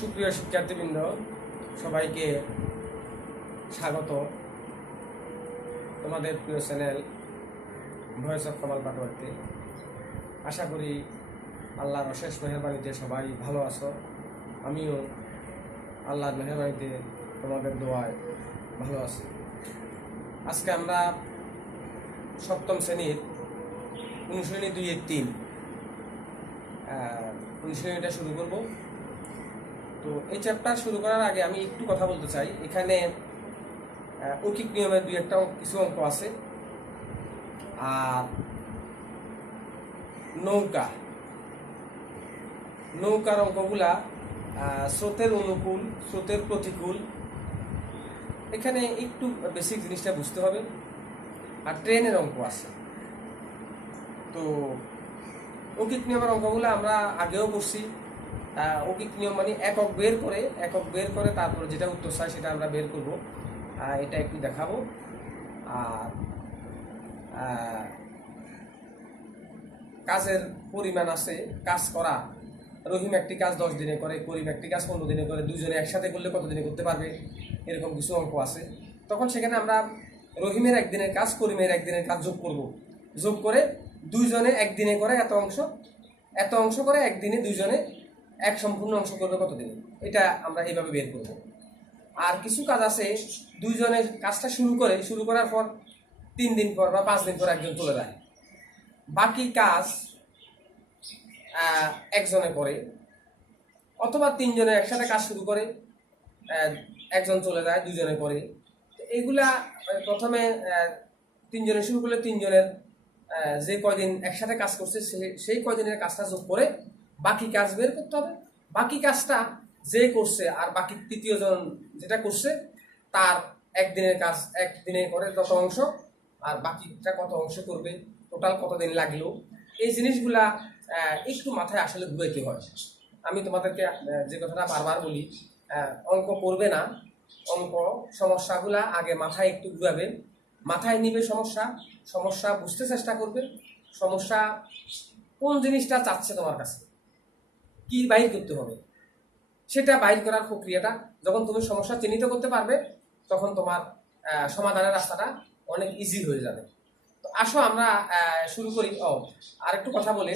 সুপ্রিয় শিক্ষার্থীবৃন্দ, সবাইকে স্বাগত তোমাদের প্রিয় চ্যানেল ভয়েস অফ কামাল পাটোয়ারিতে। আশা করি আল্লাহর অশেষ মেহেরবানিতে সবাই ভালো আছো। আমিও আল্লাহর মেহেরবানিতে তোমাদের দোয়ায় ভালো আছি। আজকে আমরা সপ্তম শ্রেণীর অনুশীলনী 2-3 অনুশীলনীটা শুরু করব। তো এই চ্যাপ্টার শুরু করার আগে আমি একটু কথা বলতে চাই। এখানে ঐকিক নিয়মের কিছু অঙ্ক আছে, আর নৌকার অঙ্কগুলা স্রোতের অনুকূল, স্রোতের প্রতিকূল, এখানে একটু বেসিক জিনিসটা বুঝতে হবে। আর ট্রেনের অঙ্ক আছে। তো ঐকিক নিয়মের অঙ্কগুলো আমরা আগেও করছি। ঐকিক নিয়ম মানে একক বের করে তারপরে যেটা উত্তর চাই সেটা আমরা বের করব। এটা একটু দেখাবো। আর কাজের পরিমাণ আছে, কাজ করা। রহিম একটি কাজ 10 দিনে করে, করিম একটি কাজ 15 দিনে করে, দুজনে একসাথে করলে কত দিনে করতে পারবে, এরকম কিছু অঙ্ক আছে। তখন সেখানে আমরা রহিমের একদিনের কাজ, করিমের একদিনের কাজ যোগ করে দুইজনে একদিনে করে এত অংশ করে একদিনে দুইজনে এক সম্পূর্ণ অংশ করবে কত দিনে, এটা আমরা এইভাবে বের করব। আর কিছু কাজ আছে দুইজনে কাজটা শুরু করার পর 3 দিন পর বা 5 দিন পর একজন চলে যায়। বাকি কাজ একজনে করে, অথবা 3 জনে একসাথে কাজ শুরু করে, একজন চলে যায়, 2 জনে করে। এইগুলা প্রথমে 3 জনে শুরু করলে 3 জনের যে কয়দিন একসাথে কাজ করছে সেই কয়দিনের কাজটা যোগ করে বাকি কাজ বের করতে হবে। বাকি কাজটা যে করছে আর বাকি 3য় জন যেটা করছে তার একদিনের কাজ একদিনে করে কত অংশ, আর বাকিটা কত অংশ করবে, টোটাল কতদিন লাগলো, এই জিনিসগুলা একটু মাথায় আসলে ঘুরাইতে হয়। আমি তোমাদেরকে যে কথাটা বারবার বলি, অঙ্ক করবে না, অঙ্ক সমস্যাগুলা আগে মাথায় একটু ঘুরাবে, মাথায় নিবে সমস্যা বুঝতে চেষ্টা করবে। সমস্যা কোন জিনিসটা চাচ্ছে তোমার কাছে, কি বাহির করতে হবে, সেটা বাহির করার প্রক্রিয়াটা যখন তুমি সমস্যা চিহ্নিত করতে পারবে তখন তোমার সমাধানের রাস্তাটা অনেক ইজি হয়ে যাবে। তো আসো আমরা শুরু করি। আরেকটু কথা বলে,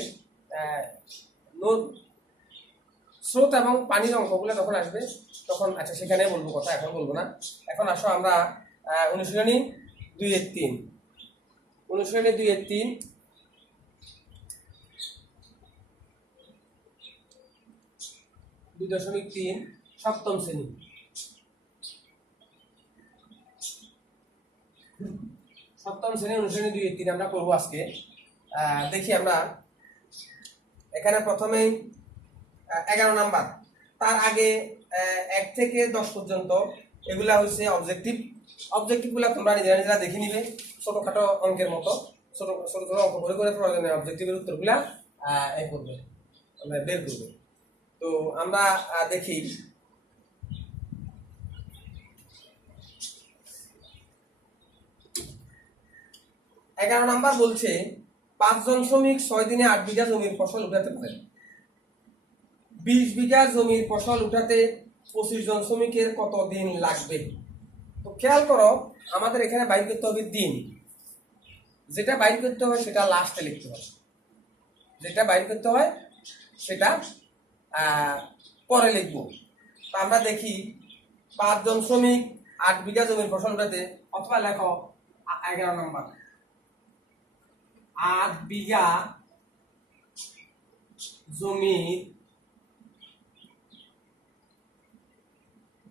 স্রোত এবং পানির অঙ্কগুলো যখন আসবে তখন সেখানে বলবো কথা, এখন বলবো না। এখন আসো আমরা অনুশীলনী 2-3 2.3 সপ্তম শ্রেণী। অনুশীলনী 2-3 আমরা করবো আজকে। দেখি আমরা এখানে প্রথমেই 11 নাম্বার, তার আগে 1 থেকে 10 পর্যন্ত এগুলা হচ্ছে অবজেক্টিভগুলা তোমরা নিজেরা দেখে নিবে। ছোটখাটো অঙ্কের মতো ছোট অঙ্ক করে প্রয়োজনে অবজেক্টিভের উত্তরগুলা বের করবে। তো আমরা দেখি 11 নাম্বার বলছে 5 জন শ্রমিক 6 দিনে 8 বিঘা জমির ফসল উঠাতে পারে। 20 বিঘা জমির ফসল উঠাতে 25 জন শ্রমিকের কত দিন লাগবে? তো খেয়াল করো, আমাদের এখানে বাইর করতে হবে দিন। যেটা বাইর করতে হয় সেটা লাস্টে লিখতে হবে, যেটা বাইর করতে হয় সেটা পরে লিখবো। তো আমরা দেখি 5 জন শ্রমিক 8 বিঘা জমির ফসল উঠাতে, অথবা লেখো 11 নম্বর, 8 বিঘা জমির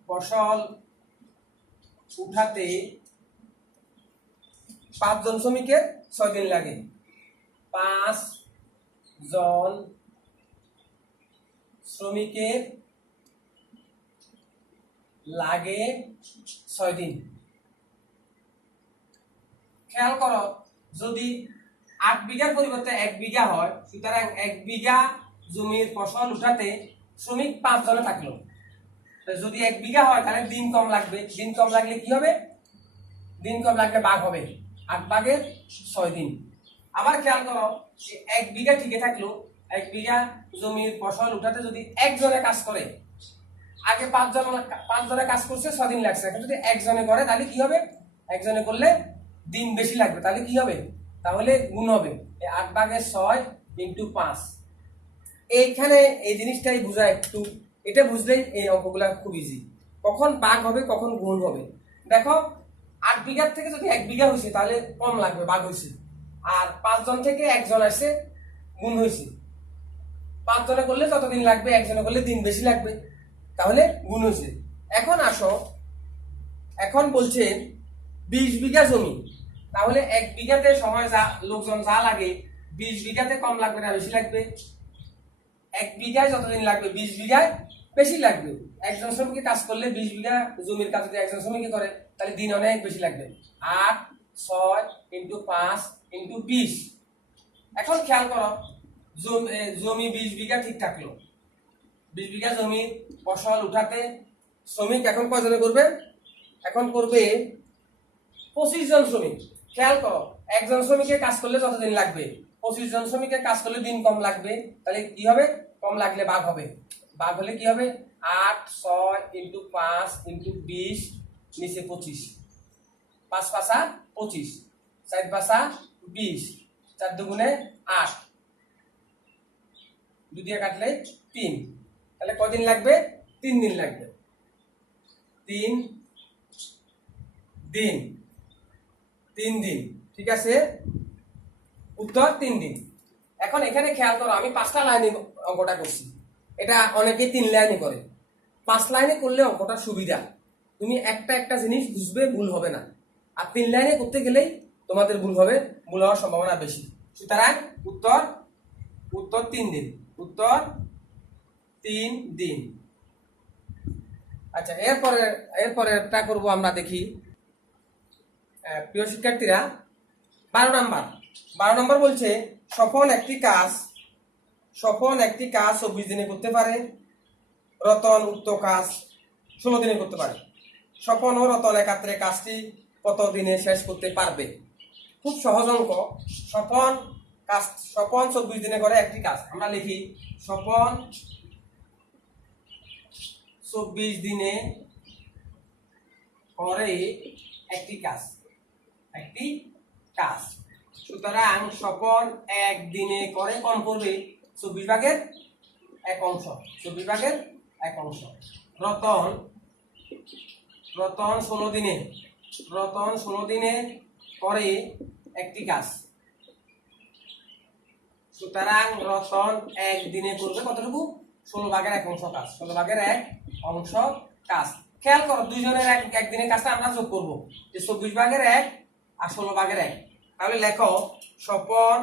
ফসল উঠাতে 5 জন শ্রমিকের 6 দিন লাগে। 5 জন শ্রমিকের লাগে 6 দিন। খেয়াল করো, যদি 8 বিঘার পরিবর্তে 1 বিঘা হয়, সুতরাং 1 বিঘা জমির ফসল উঠাতে শ্রমিক 5 জনে থাকলো। যদি 1 বিঘা হয় তাহলে দিন কম লাগবে। দিন কম লাগলে কি হবে? দিন কম লাগলে ভাগ হবে, 8 ভাগের 6 দিন। আবার খেয়াল করো, 1 বিঘা ঠিকই থাকলো, 1 বিঘা জমির ফসল উঠাতে যদি একজনে কাজ করে আগে 5 জনে কাজ করছে 6 দিন লাগছে, এখন যদি একজনে করে তাহলে কি হবে, একজনে করলে দিন বেশি লাগবে, তাহলে কি হবে, তাহলে গুণ হবে 8/6 × 5। এইখানে এই জিনিসটাই বোঝা একটু, এটা বুঝলেই এই অঙ্কগুলা খুব ইজি। কখন ভাগ হবে কখন গুণ হবে। দেখো 8 বিঘার থেকে যদি 1 বিঘা হয়েছে তাহলে কম লাগবে, ভাগ হয়েছে। আর 5 জন থেকে একজন আসছে, গুণ হয়েছে। 5 জনে করলে যতদিন লাগবে, একজনে করলে দিন বেশি লাগবে, তাহলে গুণ হয়েছে। এখন আসো, এখন বলছে 20 বিঘা জমি, তাহলে 1 বিঘাতে সময় যা লোকজন যা লাগে 20 বিঘাতে কম লাগবে না বেশি লাগবে? 1 বিঘায় যতদিন লাগবে 20 বিঘায় বেশি লাগবে। একজন শ্রমিক কাজ করলে 20 বিঘা জমির কাজ যদি একজন শ্রমিক করে তাহলে দিন অনেক বেশি লাগবে। 8 6 × 5 × 20। এখন খেয়াল করো, জমি 20 বিঘা ঠিক থাকলো, 20 বিঘা জমি ফসল উঠাতে শ্রমিক এখন কয়জনে করবে, এখন করবে 25 জন শ্রমিক। খেয়াল করো, একজন শ্রমিকের কাজ করলে যতদিন লাগবে, 25 জন শ্রমিকের কাজ করলে দিন কম লাগবে, তাহলে কি হবে, কম লাগলে ভাগ হবে। ভাগ হলে কি হবে, 8 6 × 5 × 20 নিচে 25, 5 5 25, 4 5 20, 4 2 8, 2 দিয়ে কাটলে 3, তাহলে কদিন লাগবে, 3 দিন লাগবে। 3 দিন, 3 দিন, ঠিক আছে, উত্তর 3 দিন। এখন এখানে খেয়াল করো, আমি 5টা লাইনে অঙ্কটা করছি, এটা অনেকে 3 লাইনে করে। 5 লাইনে করলে অঙ্কটা সুবিধা, তুমি একটা একটা জিনিস বুঝবে, ভুল হবে না। আর 3 লাইনে করতে গেলেই তোমাদের ভুল হবে, ভুল হওয়ার সম্ভাবনা বেশি। সুতরাং উত্তর 3 দিন, উত্তর 3 দিন। আচ্ছা, এরপরেরটা করবো আমরা, দেখি। প্রিয় শিক্ষার্থীরা, 12 নম্বর বলছে স্বপন একটি কাজ 24 দিনে করতে পারে, রতন উক্ত কাজ 16 দিনে করতে পারে। স্বপন ও রতন একাত্রে কাজটি কত দিনে শেষ করতে পারবে? খুব সহজ অঙ্ক। স্বপন 24 দিনে করে একটি কাজ, আমরা লিখি স্বপন 24 দিনে করে একটি কাজ, সুতরাং স্বপন 1 দিনে করে কম করবে 24 ভাগের 1 অংশ, 24 ভাগের 1 অংশ। রতন 16 দিনে করে একটি কাজ, সুতরাং রতন 1 দিনে করবে কতটুকু, 16 ভাগের 1 অংশ কাজ, 16 ভাগের 1 অংশ কাজ। খেয়াল করো, দুইজনের এক দিনের কাজটা আমরা যোগ করবো, যে 24 ভাগের 1 আর 16 ভাগের 1। তাহলে লেখো স্বপন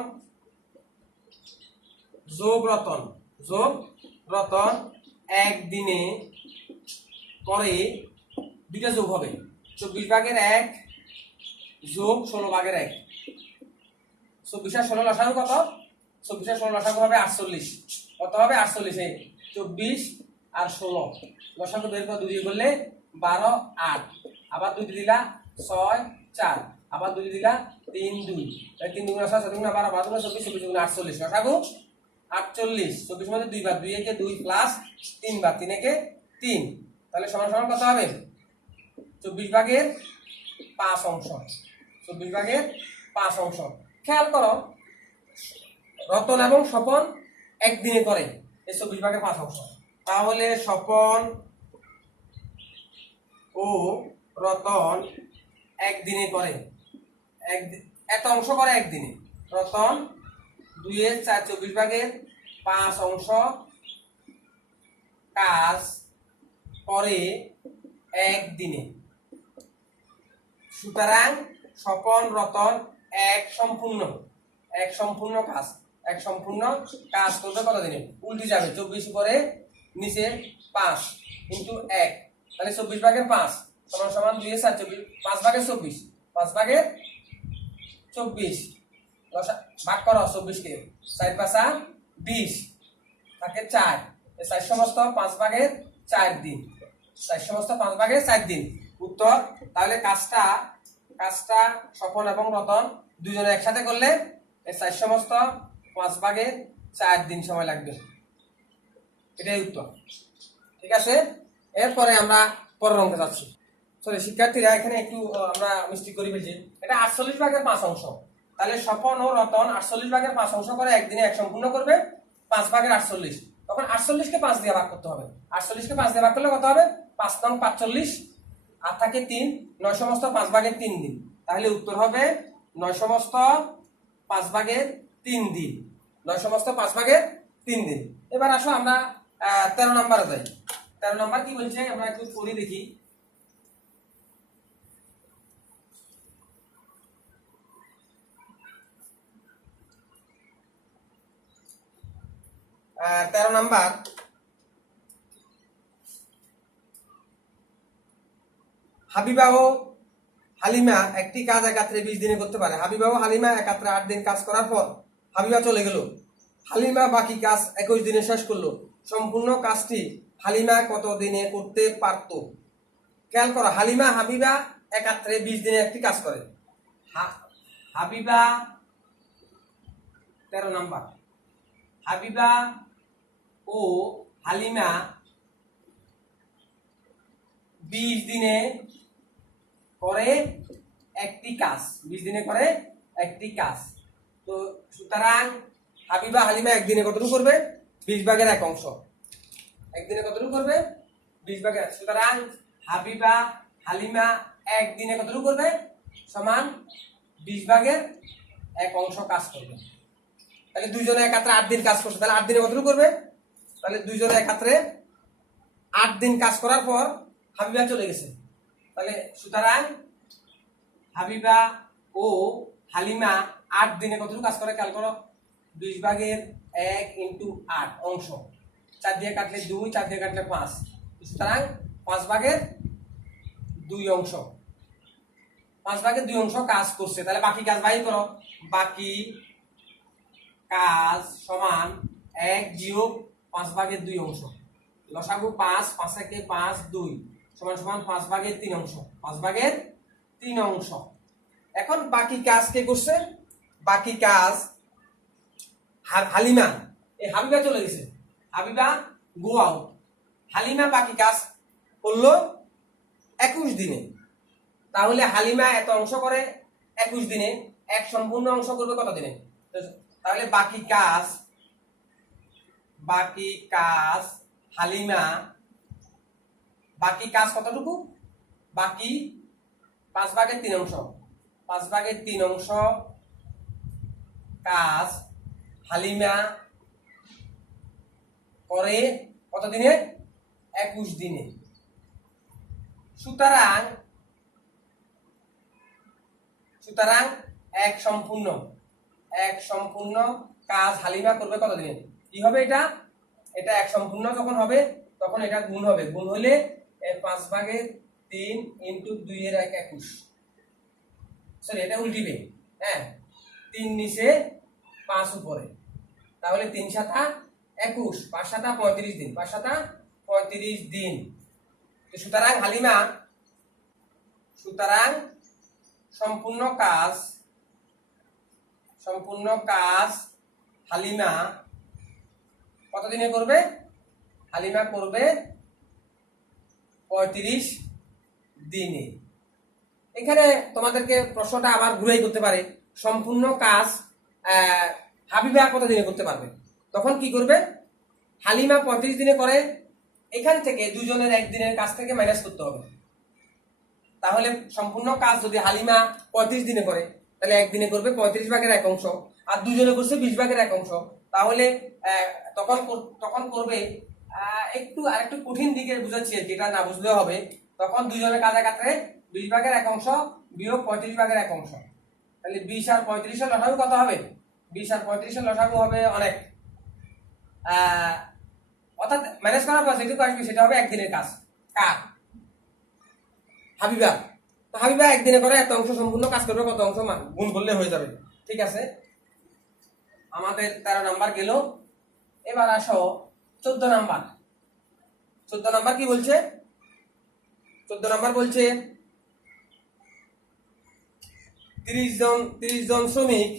যোগ রতন 1 দিনে করে, দুইটা যোগ হবে, 24 ভাগের 1 যোগ 16 ভাগের 1। 24 আর 16 লসাগু কত, 24 আর 16 লসাগু হবে 48, কত হবে 48। 24 আর 16 লসাগু বের করে 2 দিয়ে করলে 12 8, আবার 2 দিয়ে দিলা 6 4, আবার 2 দিয়ে দিলা 3 2, 3 2 6 7 12 12 24 24 48, লসাগু 48। 24 মধ্যে 2 বার, 2 একে 2 প্লাস 3 বার, 3 একে 3, তাহলে সমান সমান কত হবে, 24 ভাগের 5 অংশ, 24 ভাগের 5 অংশ। খেয়াল করো, রতন এবং স্বপন 1 দিনে করে এই 24 ভাগের 5 অংশ, তাহলে স্বপন ও রতন 1 দিনে করে, এত অংশ করে 1 দিনে। রতন 2 এর 4, 24 ভাগের 5 অংশ কাজ করে 1 দিনে, সুতরাং স্বপন রতন এক সম্পূর্ণ কাজ করবে কত দিনে, উল্টে যাবে, 24 উপরে নিচে 5 × 1, তাহলে 24 ভাগের 5 সমান সমান 2 এর 4, 5 ভাগের 24, 5 ভাগের 24 ভাগ করো 24 কে, 4 5 20 থাকে 4, 4 সমস্ত 5 ভাগের 4 দিন, 4 সমস্ত 5 ভাগের 4 দিন উত্তর। তাহলে কাজটা স্বপন এবং রতন দুজনে একসাথে করলে 4 সমস্ত 5 ভাগের 4 দিন সময় লাগবে, এটাই উত্তর। ঠিক আছে, এরপরে আমরা পরের অঙ্কে যাচ্ছি। সরি শিক্ষার্থীরা, এখানে একটু আমরা মিস্টেক করে ফেলছি। এটা 48/5 তাহলে স্বপন ও রতন 48/5 করে একদিনে এক সম্পূর্ণ করবে 5/48। তখন 48কে 5 দিয়ে ভাগ করতে হবে। 48কে 5 দিয়ে ভাগ করলে কত হবে? 5 নং 45 আর থাকে 3, 9 সমস্ত 5/3 দিন। তাহলে উত্তর হবে 9 সমস্ত 5/3 দিন। 9 সমস্ত 5/3 দিন। এবার আসো আমরা 13 নম্বরে যাই। 13 নম্বর কি বলছে আমরা একটু পড়ি দেখি। 13 নম্বর, হাবিবা ও হালিমা একটি কাজ একাত্রে 20 দিনে করতে পারে। হাবিবা ও হালিমা একাত্রে 8 দিন কাজ করার পর হাবিবা চলে গেল। হালিমা বাকি কাজ 21 দিনে শেষ করলো। সম্পূর্ণ কাজটি হালিমা কত দিনে করতে পারত? খেয়াল করো, হালিমা হাবিবা একাত্রে 20 দিনে একটি কাজ করে। হাবিবা 13 নম্বর, হাবিবা ও হালিমা 20 দিনে করে একটি কাজ। 20 দিনে করে একটি কাজ। তো সুতরাং হাবিবা হালিমা একদিনে কতটুকু করবে? 20/1। একদিনে কতটুকু করবে? 20/1। সুতরাং হাবিবা হালিমা একদিনে কতটুকু করবে? সমান 20/1 কাজ করবে। তাহলে দুইজনে একাত্রে 8 দিন কাজ করছে। তাহলে 8 দিনে কতটুকু করবে? তাহলে দুইজনে একাত্রে 8 দিন কাজ করার পর হাবিবা চলে গেছে। তাহলে সুতরাং হাবিবা ও হালিমা 8 দিনে কতটুকু কাজ করে? খেয়াল করো, 20/1 × 8 অংশ। 4 দিয়ে কাটলে 2, 4 দিয়ে কাটলে 5। সুতরাং 5/2 5/2 কাজ করছে। তাহলে বাকি কাজ বাই করো। বাকি কাজ সমান 1 - 5/2। লসাগু 5, 5 × 5 2 সমান সমান 5/3। 5/3। এখন বাকি কাজ কে করছে? বাকি কাজ হালিমা। এই হাবিবা চলে গেছে, হাবিবা গো আউট। হালিমা বাকি কাজ করলো 21 দিনে। তাহলে হালিমা এত অংশ করে 21 দিনে, এক সম্পূর্ণ অংশ করবে কত দিনে? তাহলে বাকি কাজ হালিমা, বাকি কাজ কতটুকু? বাকি 5/3। 5/3 কাজ হালিমা করে কত দিনে? 21 দিনে। সুতরাং এক সম্পূর্ণ কাজ হালিমা করবে কত দিনে? কি হবে এটা? এটা এক সম্পূর্ণ যখন হবে তখন এটা গুণ হবে। গুণ হলে 5/3 × 2 × 1 21। সরি, এটা উল্টিবে। হ্যাঁ, 3 নিচে 5 উপরে। তাহলে 3 × 7 = 21, 5 × 7 = 35 দিন। 5 × 7 = 35 দিন। সুতরাং হালিমা সম্পূর্ণ কাজ হালিমা কত দিনে করবে? হালিমা করবে 35 দিনে। এখানে তোমাদেরকে প্রশ্নটা আবার ঘুরাই করতে পারে, সম্পূর্ণ কাজ হাবিবা কত দিনে করতে পারবে? তখন কি করবে? হালিমা 35 দিনে করে, এখান থেকে দুজনের একদিনের কাজ থেকে মাইনাস করতে হবে। তাহলে সম্পূর্ণ কাজ যদি হালিমা 35 দিনে করে, তাহলে একদিনে করবে 35/1 আর দুজনে করছে 20/1। তাহলে তখন করবে আরেকটু কঠিন দিকে বুঝাচ্ছি, যেটা না বুঝলেও হবে। তখন দুজনের কাজ একাত্রে 20/1 বিয়োগ 35/1। তাহলে 20 আর 35 লসাগু কত হবে? 20 আর 35 লসাগু হবে অনেক। অর্থাৎ ম্যানেজ করার পর যেটুকু আসবে সেটা হবে একদিনের কাজ। কার? হাবিবা। তো হাবিবা একদিনে করে এত অংশ সম্পূর্ণ কাজ করবে, কত অংশ গুণ করলে হয়ে যাবে। ঠিক আছে, আমাদের 13 নাম্বার গেল। এবার আসো 14 নাম্বার। 14 নাম্বার কি বলছে? 14 নাম্বার বলছে 30 জন শ্রমিক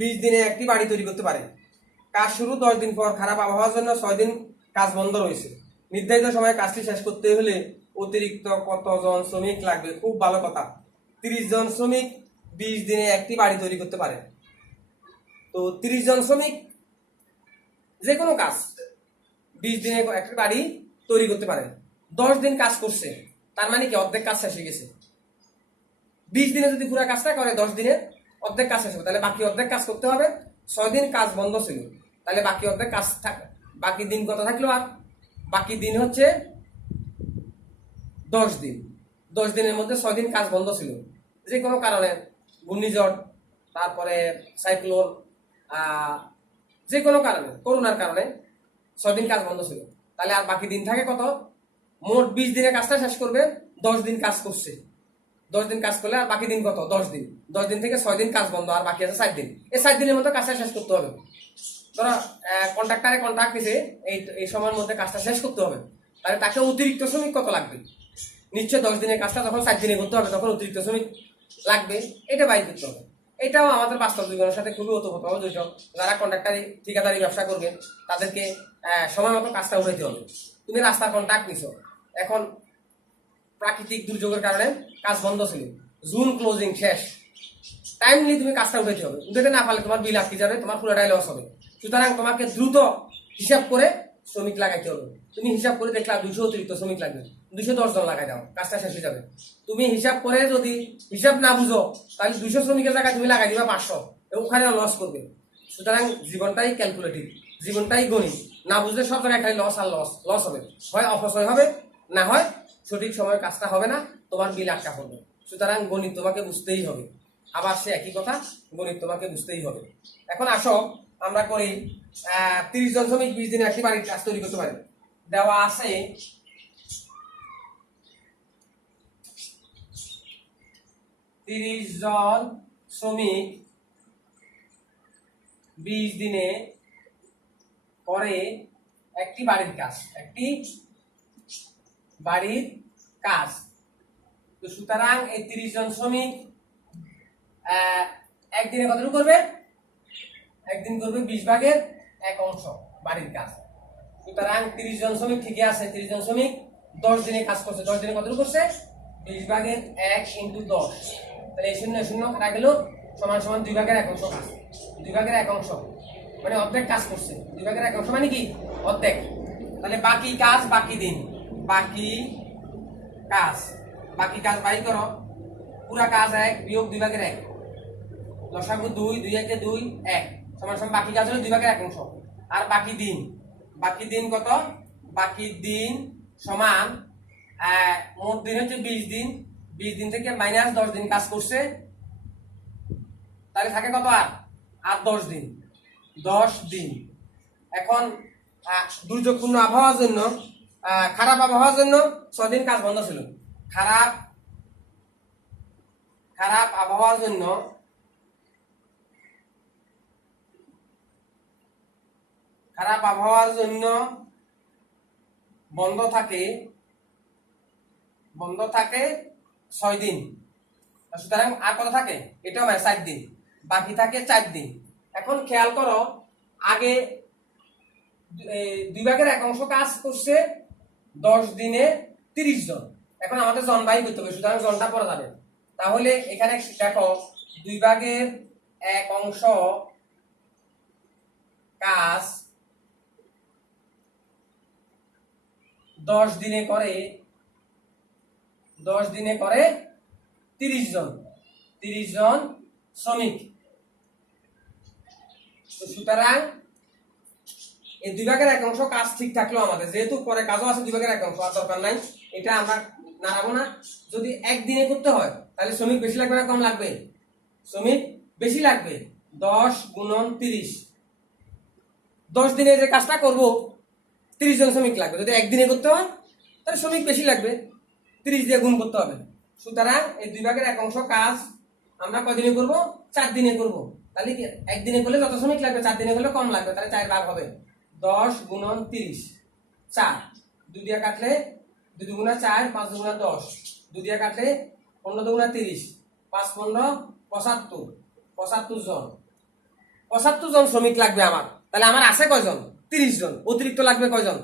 20 দিনে একটি বাড়ি তৈরি করতে পারে। কাজ শুরু 10 দিন পর খারাপ আবহাওয়ার জন্য 6 দিন কাজ বন্ধ রয়েছে। নির্ধারিত সময়ে কাজটি শেষ করতে হলে অতিরিক্ত কতজন শ্রমিক লাগবে? খুব ভালো কথা। 30 জন শ্রমিক 20 দিনে একটি বাড়ি তৈরি করতে পারে। তো 30 জন শ্রমিক যে কোনো কাজ 20 দিনে একটা বাড়ি তৈরি করতে পারে। 10 দিন কাজ করছে, তার মানে কি অর্ধেক কাজ শেষ হয়ে গেছে। 20 দিনে যদি পুরো কাজটা করে 10 দিনে অর্ধেক কাজ শেষ হবে, তাহলে বাকি অর্ধেক কাজ করতে হবে। 6 দিন কাজ বন্ধ ছিল, তাহলে বাকি অর্ধেক কাজ বাকি দিন কত থাকলো? আর বাকি দিন হচ্ছে 10 দিন। 10 দিনের মধ্যে 6 দিন কাজ বন্ধ ছিল, যে কোনো কারণে, ঘূর্ণিঝড়, তারপরে সাইক্লোন, যে কোনো কারণে, করোনার কারণে 6 দিন কাজ বন্ধ ছিল। তাহলে আর বাকি দিন থাকে কত? মোট 20 দিনে কাজটা শেষ করবে, 10 দিন কাজ করছে। 10 দিন কাজ করলে আর বাকি দিন কত? 10 দিন। 10 দিন থেকে 6 দিন কাজ বন্ধ, আর বাকি আছে 7 দিন। এই 7 দিনের মধ্যে কাজটা শেষ করতে হবে। ধরো কন্ট্রাক্টরে কন্ট্রাক্ট দিছে এই সময়ের মধ্যে কাজটা শেষ করতে হবে, তাহলে তাকে অতিরিক্ত শ্রমিক কত লাগবে? নিশ্চয় 10 দিনের কাজটা যখন 7 দিনে করতে হবে তখন অতিরিক্ত শ্রমিক লাগবে, এটা বাইর করতে হবে। এটাও আমাদের বাস্তব জীবনের সাথে খুবই ওতপ্রোতভাবে জড়িত। যারা কন্ট্রাক্টারি ঠিকাদারি ব্যবসা করবে তাদেরকে সময় মতো কাজটা উঠাইতে হবে। তুমি রাস্তার কন্ট্রাক্ট নিছো, এখন প্রাকৃতিক দুর্যোগের কারণে কাজ বন্ধ ছিল, জুন ক্লোজিং শেষ, টাইমলি তুমি কাজটা উঠাইতে হবে। উঠাতে না পারলে তোমার বিল আটকে যাবে, তোমার পুরোটাই লস হবে। সুতরাং তোমাকে দ্রুত হিসাব করে শ্রমিক লাগাইতে হবে। তুমি হিসাব করে দেখলা 200 অতিরিক্ত শ্রমিক লাগবে, 210 জন লাগাই দাও, কাজটা শেষ হয়ে যাবে। তুমি হিসাব করে যদি হিসাব না বুঝো, তাহলে 200 শ্রমিকের জায়গায় তুমি লাগাই দিবা 500, ওখানে লস করবে। সুতরাং জীবনটাই ক্যালকুলেটিভ, জীবনটাই গণিত। না বুঝলে সব জায়গায় খালি লস আর লস, লস হবে, হয় অপচয় হবে, না হয় সঠিক সময় কাজটা হবে না, তোমার বিল আটকা পড়বে। সুতরাং গণিত তোমাকে বুঝতেই হবে। আবার সে একই কথা, গণিত তোমাকে বুঝতেই হবে। এখন আসো আমরা করি 30 জন শ্রমিক 20 দিনে একটি বাড়ির কাজ তৈরি করতে পারে। দেওয়া আছে 30 জন শ্রমিক 20 দিনে করে একটি বাড়ির কাজ, একটি বাড়ির কাজ। তো সুতরাং এই 30 জন শ্রমিক একদিনে কতটুকু করবে? একদিন করবে 20 ভাগের 1 অংশ বাড়ির কাজ। সুতরাং 30 জন শ্রমিক ঠিকই আছে, 30 জন শ্রমিক 10 দিনে কাজ করছে। 10 দিনে কতটুকু করছে? 20 ভাগের 1 × 10, তাহলে এই 0 0 কাটা গেল, সমান সমান 2 ভাগের 1 অংশ কাজ। 2 ভাগের 1 অংশ মানে অর্ধেক কাজ করছে। 2 ভাগের 1 অংশ মানে কি? অর্ধেক। তাহলে বাকি কাজ, বাকি দিন, বাকি কাজ, বাকি কাজ বাই করো। পুরা কাজ 1 বিয়োগ 2 ভাগের 1, লসাগু 2, 2 × 2 1, সমান সমান বাকি কাজ হলো 2 ভাগের 1 অংশ। আর বাকি দিন, বাকি দিন কত? বাকি দিন সমান মোট দিন হচ্ছে 20 দিন। 20 দিন থেকে মাইনাস 10 দিন কাজ করছে, তাহলে থাকে কত? আর 10 দিন, 10 দিন। এখন দুর্যোগপূর্ণ আবহাওয়ার জন্য, খারাপ আবহাওয়ার জন্য 6 দিন কাজ বন্ধ ছিল। খারাপ আবহাওয়ার জন্য বন্ধ থাকে 6 দিন। সুতরাং আর কত থাকে? এটাও 7 দিন, বাকি থাকে 4 দিন। এখন খেয়াল করো, আগে 2 ভাগের 1 অংশ কাজ করছে 10 দিনে 30 জন। এখন আমাদের জন বাই করতে হবে, সুতরাং জনটা পড়া যাবে। তাহলে এখানে দেখো 2 ভাগের 1 অংশ কাজ 10 দিনে করে 30 জন শ্রমিক। তো সুতরাং এই 2 ভাগের 1 অংশ কাজ ঠিক থাকলো আমাদের, যেহেতু পরে কাজও আছে 2 ভাগের 1 অংশ, আর দরকার নাই, এটা আমরা নাড়াবো না। যদি একদিনে করতে হয় তাহলে শ্রমিক বেশি লাগবে না কম লাগবে? শ্রমিক বেশি লাগবে। 10 × 30, 10 দিনে যে কাজটা করব 30 জন শ্রমিক লাগবে। যদি একদিনে করতে হয় তাহলে শ্রমিক বেশি লাগবে, 30 দিয়ে গুণ করতে হবে। সুতরাং এই 2 ভাগের 1 অংশ কাজ আমরা কয়দিনে করব? 4 দিনে করব। তাহলে কি একদিনে করলে যত শ্রমিক লাগবে 4 দিনে করলে কম লাগবে, তাহলে 4 ভাগ হবে। 10 × 30, 4, 2 দিয়ে কাটলে 2 × 4, 5 × 10, 2 দিয়ে কাটলে 15 × 30, 5 15 75, 75 জন। 75 জন শ্রমিক লাগবে আমার। তাহলে আমার আছে কয়জন? 30 জন। অতিরিক্ত লাগবে কয়জন?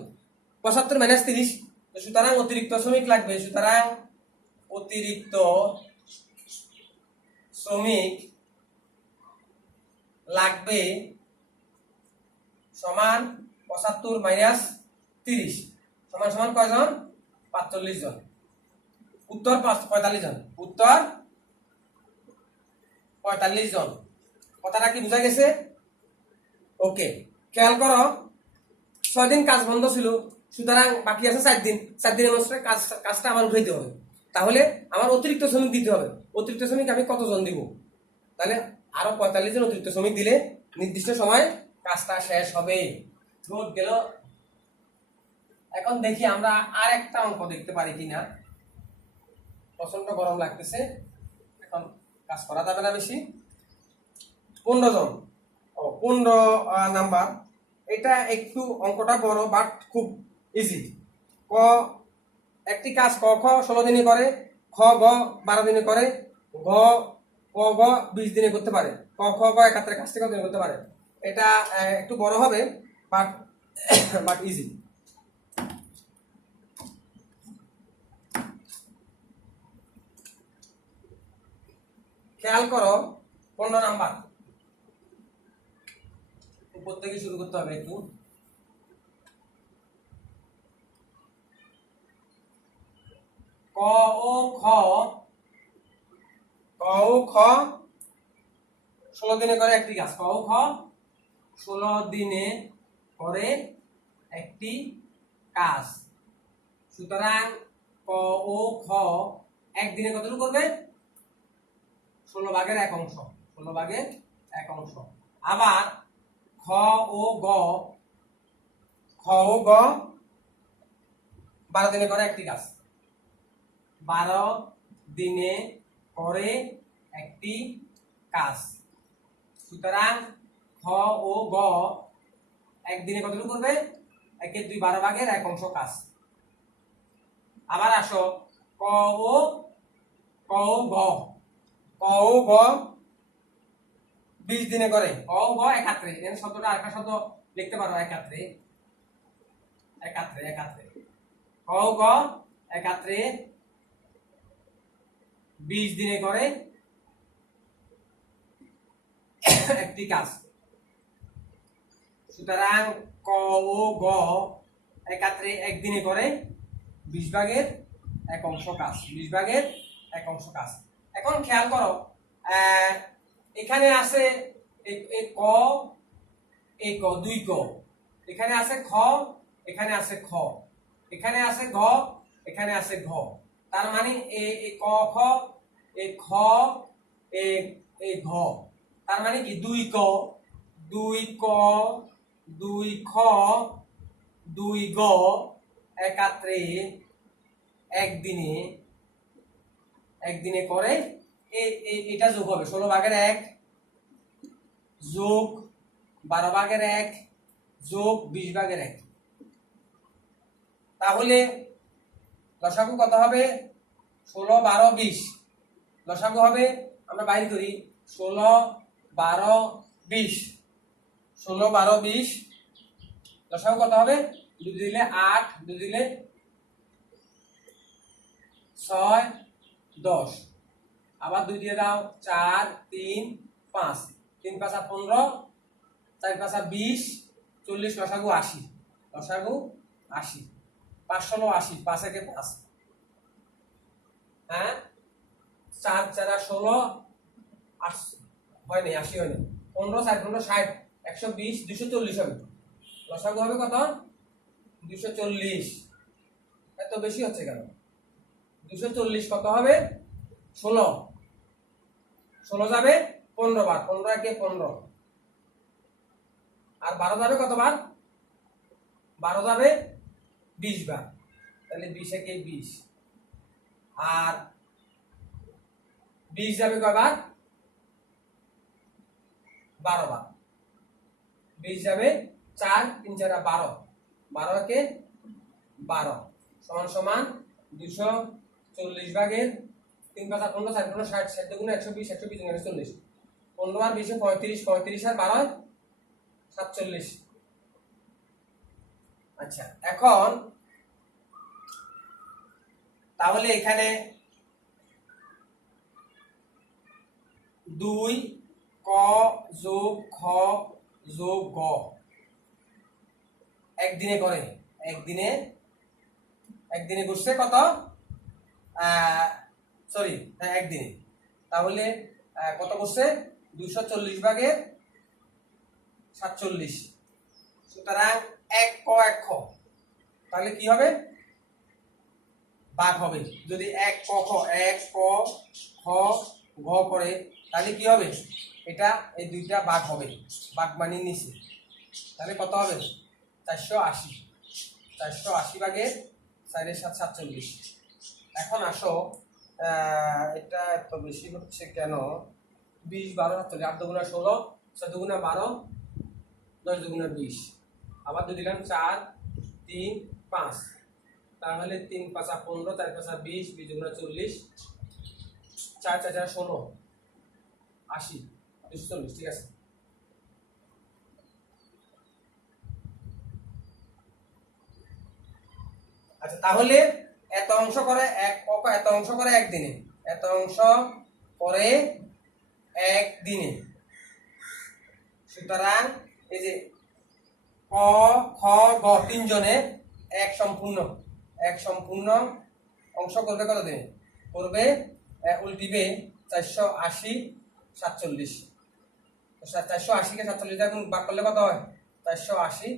75 মাইনাস 30, সুতরাং অতিরিক্ত শ্রমিক লাগবে। সুতরাং অতিরিক্ত শ্রমিক লাগবে সমান 75 মাইনাস 30 সমান সমান কয়জন? 45 জন। উত্তর 45 জন। উত্তর 45 জন। কথাটা কি বোঝা গেছে? ওকে, খেয়াল করো 6 দিন কাজ বন্ধ ছিল, সুতরাং বাকি আছে 4 দিন। 4 দিনের মধ্যে কাজটা আমার উঠাইতে হবে, তাহলে আমার অতিরিক্ত শ্রমিক দিতে হবে। অতিরিক্ত শ্রমিক আমি কতজন দিব? তাহলে আরো 45 জন অতিরিক্ত শ্রমিক দিলে নির্দিষ্ট সময় কাজটা শেষ হবে। গুড, গেল। এখন দেখি আমরা আর একটা অঙ্ক দেখতে পারি কিনা। প্রচন্ড গরম লাগতেছে, এখন কাজ করা যাবে না বেশি। 15 জন, 15 নাম্বার। এটা একটু অঙ্কটা বড় বাট খুব ইজি। ক একটি কাজ ক খ 16 দিনে করে, খ গ 12 দিনে করে, ঘ ক গ 20 দিনে করতে পারে, ক খ গ একাত্তরে কাজটি কত দিনে করতে পারে। এটা একটু বড় হবে বাট বাট ইজি। খেয়াল করো 15 নাম্বার, উপর থেকে শুরু করতে হবে একটু। ক ও খ 16 দিনে করে একটি কাজ। ক ও খ 16 দিনে করে একটি কাজ। সুতরাং ক ও খ একদিনে কতটুকু করবে? 16 ভাগের 1 অংশ। 16 ভাগের 1 অংশ। আবার খ ও গ 12 দিনে করে একটি কাজ। 12 দিনে করে একটি কাজ। সুতরাং খ ও গ একদিনে কতটুকু করবে? 1 2 12 ভাগের 1 অংশ কাজ। আবার আসো ক ও গ 20 দিনে করে। ক ও গ একাত্রে, এখানে শব্দটা আরেকটা শব্দ লিখতে পারো, একাত্রে। ক ও গ একাত্রে 20 দিনে করে একটি কাজ। সুতরাং ক ও গ একাত্রে একদিনে করে 20 ভাগের 1 অংশ কাজ। 20 ভাগের 1 অংশ কাজ। এখন খেয়াল করো এখানে আছে ক, ক 2 ক, এখানে আছে খ, এখানে আছে খ, এখানে আছে ঘ, এখানে আছে ঘ। তার মানে ক খ খ ঘ। তার মানে কি 2 ক 2 খ 2 গ একাত্রে একদিনে করে এটা যোগ হবে 16 ভাগের 1 যোগ 12 ভাগের 1 যোগ 20 ভাগের 1। তাহলে লসাগু কত হবে? 16 12 20। লসাগু হবে, আমরা বাইর করি 16 12 20। 16 12 20 লসাগু কত হবে? 2 দিলে 8, 2 দিলে 6 10। আবার 2 দিয়ে দাও 4 3 5, 3 5 15, 4 5 20 40, লসাগু 80। লসাগু 80, 5 16 80, 5 একে 5, হ্যাঁ 4 4 16 80 হয়নি, 80 হয়নি। 15 4 15 60, 120 240 হবে। লসাগু হবে কত? 240। এত বেশি হচ্ছে কেন? 240 কত হবে? 16 যাবে 15 বার, 15 একে 15। আর 12 যাবে কত বার? 12 যাবে 20 বার, তাহলে 20 একে 20। আর 20 যাবে কয়বার? 12 বার। 20 যাবে 4 3 4 12, 12 একে 12 সমান সমান 240 ভাগের 3 5 15 4 15 60, 7 গুণ 120, 120 গুণ 140, 15 আর 20 35, 35 আর 12 47। আচ্ছা, এখন তাহলে এখানে 2 ক যোগ খ যোগ গ একদিনে করে, একদিনে করছে কত, সরি একদিনে, তাহলে কত করছে 240 ভাগের 47। সুতরাং 1 ক 1 খ, তাহলে কি হবে, ভাগ হবে। যদি 1 ক খ 1 ক খ ঘ করে তাহলে কি হবে, এটা এই দুইটা ভাগ হবে, ভাগ বানিয়ে নিছি, তাহলে কত হবে 480। 480 ভাগের 4 7 47। এখন আসো এটা এত বেশি হচ্ছে কেন, 20 12 47, 8 দুগুণা 16, 6 দুগুণা 12, 10 দুগুণা 20, আবার 2 দিলাম 4 3 5, তাহলে 3 5 15, 4 5 20, 20 দুগুণা 40, 4 4 16, 80, 240। ঠিক আছে, আচ্ছা তাহলে এত অংশ করে 1 ক খ, এত অংশ করে একদিনে, এত অংশ করে একদিনে। সুতরাং এই যে ক খ গ তিনজনে এক সম্পূর্ণ অংশ করবে কত দিনে, করবে উল্টিবে 480 47। 480 কে 47 দিয়ে গুণ ভাগ করলে কত হয়, 480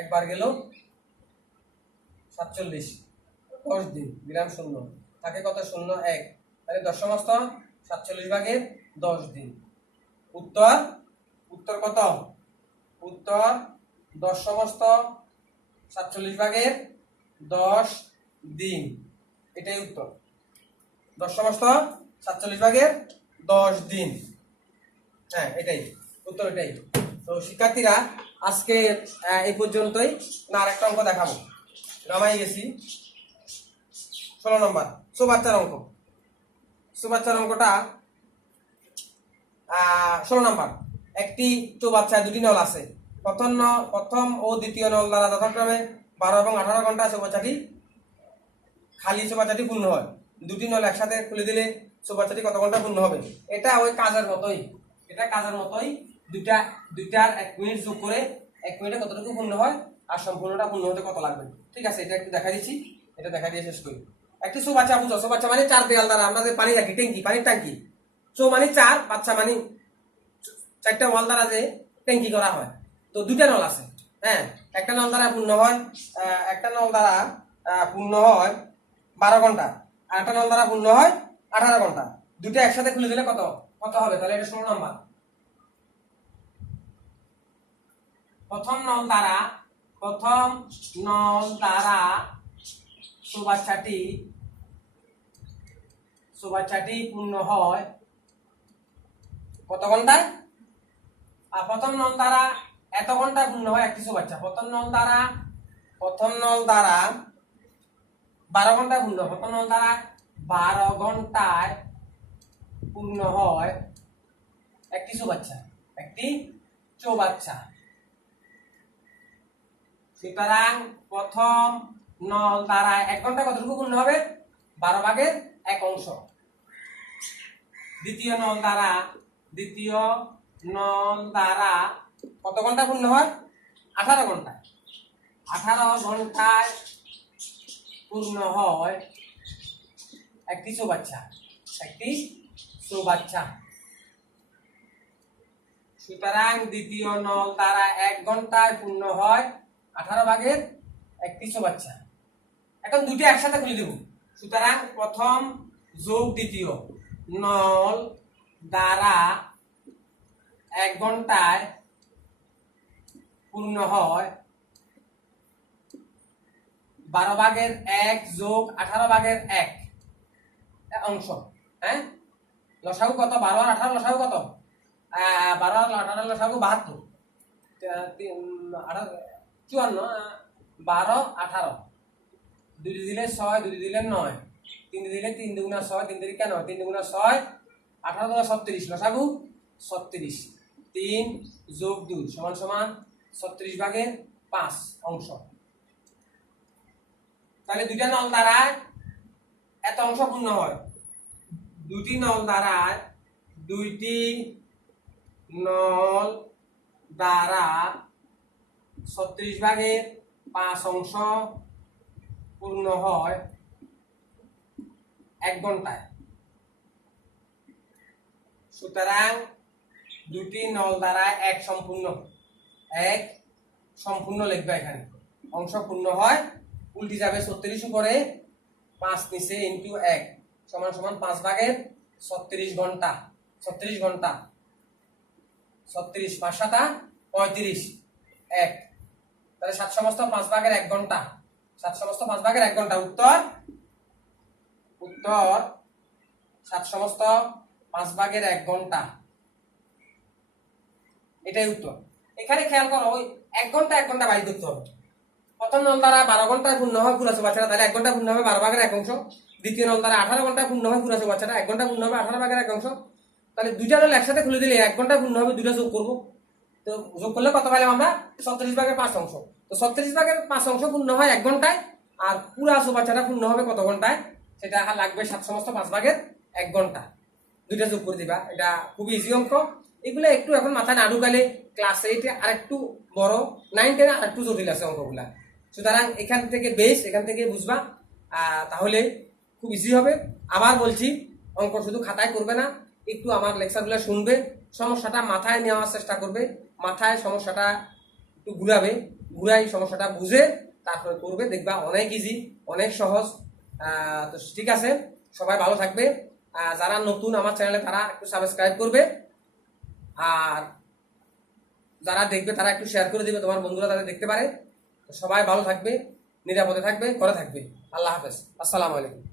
একবার গেল 47, 10 দিন বিরাম শূন্য, থাকে কত 0 1, তাহলে 10 সমস্ত 47 ভাগের 10 দিন। উত্তর কত, উত্তর 10 সমস্ত 47 ভাগের 10 দিন, এটাই উত্তর। 10 সমস্ত 47 ভাগের 10 দিন, হ্যাঁ এটাই উত্তর, এটাই। তো শিক্ষার্থীরা আজকে এই পর্যন্তই, না আরেকটা অঙ্ক দেখাবো, নামাই গেছি 16 নম্বর চৌবাচ্চার অঙ্ক। চৌবাচ্চার অঙ্কটা 16 নম্বর। একটি চৌবাচ্চায় দুটি নল আছে, প্রথম ও দ্বিতীয় নল দ্বারা যথাক্রমে 12 এবং 18 ঘন্টা চৌবাচ্চাটি পূর্ণ হয়। দুটি নল একসাথে খুলে দিলে চৌবাচ্চাটি কত ঘন্টা পূর্ণ হবে। এটা ওই কাজের মতোই, দুইটার 1 মিনিট যোগ করে 1 মিনিটে কতটুকু পূর্ণ হয় আর সম্পূর্ণটা পূর্ণ হতে কত লাগবে। ঠিক আছে, এটা একটু দেখা দিচ্ছি, এটা দেখা দিয়ে শেষ করি। একটি চৌবাচ্চা বুঝো, চৌবাচ্চা মানে 4 দেয়াল দ্বারা আমরা যে পানি রাখি, পানির ট্যাঙ্কি। চৌ মানে 4, বাচ্চা মানে 4টা ওয়াল দ্বারা যে ট্যাঙ্কি করা হয়। তো দুইটা নল আছে, হ্যাঁ, একটা নল দ্বারা পূর্ণ হয় 12 ঘন্টা, আর একটা নল দ্বারা পূর্ণ হয় 18 ঘন্টা। দুটো একসাথে খুলে দিলে কত হবে, তাহলে এটা 16 নাম্বার। প্রথম নল দ্বারা চৌবাচ্চাটি পূর্ণ হয় কত ঘন্টায়, আর প্রথম নল দ্বারা এত ঘন্টায় পূর্ণ হয় একটি চৌবাচ্চা। প্রথম নল দ্বারা 12 ঘন্টায় পূর্ণ, প্রথম নল দ্বারা 12 ঘন্টায় পূর্ণ হয় একটি চৌবাচ্চা। সুতরাং প্রথম নল দ্বারা 1 ঘন্টা কতটুকু পূর্ণ হবে, 12 ভাগের 1 অংশ। দ্বিতীয় নল দ্বারা কত ঘন্টা পূর্ণ হয়, 18 ঘন্টা। 18 ঘন্টায় পূর্ণ হয় একটি চৌবাচ্চা। সুতরাং দ্বিতীয় নল দ্বারা 1 ঘন্টায় পূর্ণ হয় 18 ভাগের একটি চৌবাচ্চা। এখন দুটি একসাথে খুলে দেব। সুতরাং প্রথম যোগ দ্বিতীয় নল দ্বারা 1 ঘন্টায় পূর্ণ হয় 12 ভাগের 1 যোগ 18 ভাগের 1 অংশ। হ্যাঁ, লসাগু কত, 12 আর 18 লসাগু কত, 12 আর 18 লসাগু 72, 54, 12 18, 2 দিলে 6, 2 দিলে 9, 3 দিলে 3 দুগুণা 6, 3 দিলে কেন 3 দুগুণা 6, 18 দুগুণা 36, লসাগু 36, 3 যোগ 2 সমান 36 ভাগের 5 অংশ। তাহলে দুইটা নল দ্বারায় এত অংশ পূর্ণ হয়, দুটি নল দ্বারায়, দুইটি নল দ্বারা 36/5 অংশ পূর্ণ হয় 1 ঘন্টায়। সুতরাং দুটি নল দ্বারা এক সম্পূর্ণ লিখবে এখানে, অংশ পূর্ণ হয়, উল্টি যাবে 36 উপরে 5 নিচে ইনটু 1 সমান সমান 5/36 ঘন্টা, 36 ঘন্টা, 36 5 7 35 1, তাহলে 7 সমস্ত 5/1 ঘন্টা, 7 সমস্ত 5/1 ঘন্টা। উত্তর 7 সমস্ত 5/1 ঘন্টা, এটাই উত্তর। এখানে খেয়াল করো, ওই 1 ঘন্টা 1 ঘন্টা বাইর করতে হবে। প্রথম নল দ্বারা 12 ঘন্টায় পূর্ণ হয় পুরা বাচ্চাটা, তাহলে 1 ঘন্টা পূর্ণ হবে 12/1 অংশ। দ্বিতীয় নল দ্বারা 18 ঘন্টায় পূর্ণ হয় পুরা বাচ্চাটা, 1 ঘন্টা পূর্ণ হবে 18/1 অংশ। তাহলে দুইটা নল একসাথে খুলে দিলে 1 ঘন্টা পূর্ণ হবে, দুইটা যোগ করবো, তো যোগ করলে কত পাইলাম আমরা? 36/5 অংশ। তো 36/5 অংশ পূর্ণ হয় 1 ঘন্টায়, আর পুরা বাচ্চাটা পূর্ণ হবে কত ঘন্টায়? সেটা লাগবে 7 সমস্ত 5/1 ঘন্টা। দুইটা যোগ করে দিবা, এটা খুবই ইজি অঙ্ক। এগুলো একটু এখন মাথায় না ঢুকালে ক্লাস 8-এ আরেকটু বড়, 9-10-এ আরেকটু জটিল আছে অঙ্কগুলা। সুতরাং এখান থেকে বেশ, এখান থেকে বুঝবা, তাহলে খুব ইজি হবে। আবার বলছি, অঙ্ক শুধু খাতায় করবে না, একটু আমার লেকচারগুলো শুনবে, সমস্যাটা মাথায় নেওয়ার চেষ্টা করবে, মাথায় সমস্যাটা একটু ঘুরাই সমস্যাটা বুঝে তারপরে করবে, দেখবা অনেক ইজি, অনেক সহজ। তো ঠিক আছে, সবাই ভালো থাকবে। যারা নতুন আমার চ্যানেলে তারা একটু সাবস্ক্রাইব করবে, আর যারা দেখবে তারা একটু শেয়ার করে দিবে, তোমার বন্ধুরা তাদের দেখতে পারে। সবাই ভালো থাকবে, নিরাপদে থাকবে, ঘরে থাকবে। আল্লাহ হাফেজ, আসসালামু আলাইকুম।